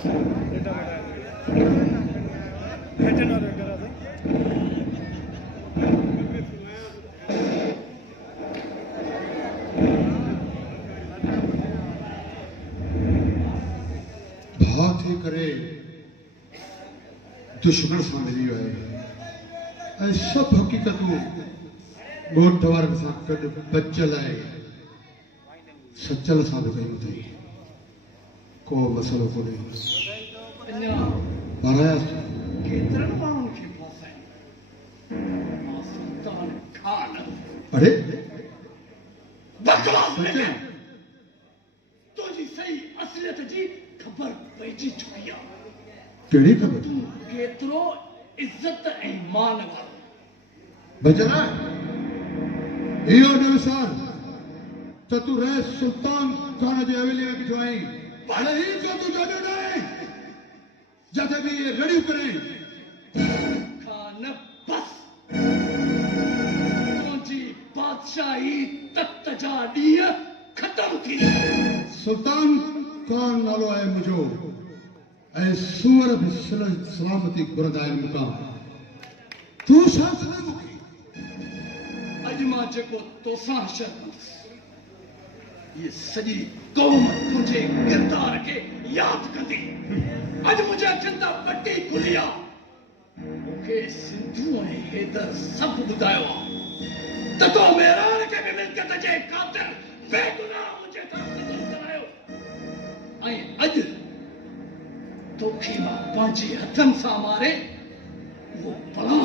भाउ थी करे दुश्मन सां मिली वियो आहे। सभु हक़ीक़तूं ॻोठ वारनि सां गॾु बचियल आहे, सचल सां बि कयूं अथई। को मसइलो कोन्हे। अरे तुझी सही असलियत जी खबर पइजी चुकी आहे। कहिड़ी ख़बर? तूं केतिरो इज़त ऐं मान वारो। भजना इहो न विसार त तूं रह सुल्तान खान जे हवेली में बीठो आहीं। भले ही जो तूं जाॾो न आहे जिथे बि इहे रड़ियूं करे खान बस तुंहिंजी बादशाही तख़्त जा ॾींहं ख़तम थी। सुल्तान खान नालो आहे मुंहिंजो ऐं सूअर बि सलामती घुरंदा आहिनि मूंखां। तूं छा करे मूंखे? अॼु मां जेको तोसां शर्मंदुसि, ये सॼी क़ौम तुंहिंजे किरदार खे यादि कंदी। अॼु मुंहिंजे अखियुनि तां पटी खुली आहे। मूंखे सिंधू ऐं हैदर सभु ॿुधायो आहे त तो मेरान खे बि मिल्कियत जे ख़ातिर बेगुनाह मुंहिंजे तरफ़ कतल करायो। ऐं अॼु तोखे मां पंहिंजे हथनि सां मारे उहो भला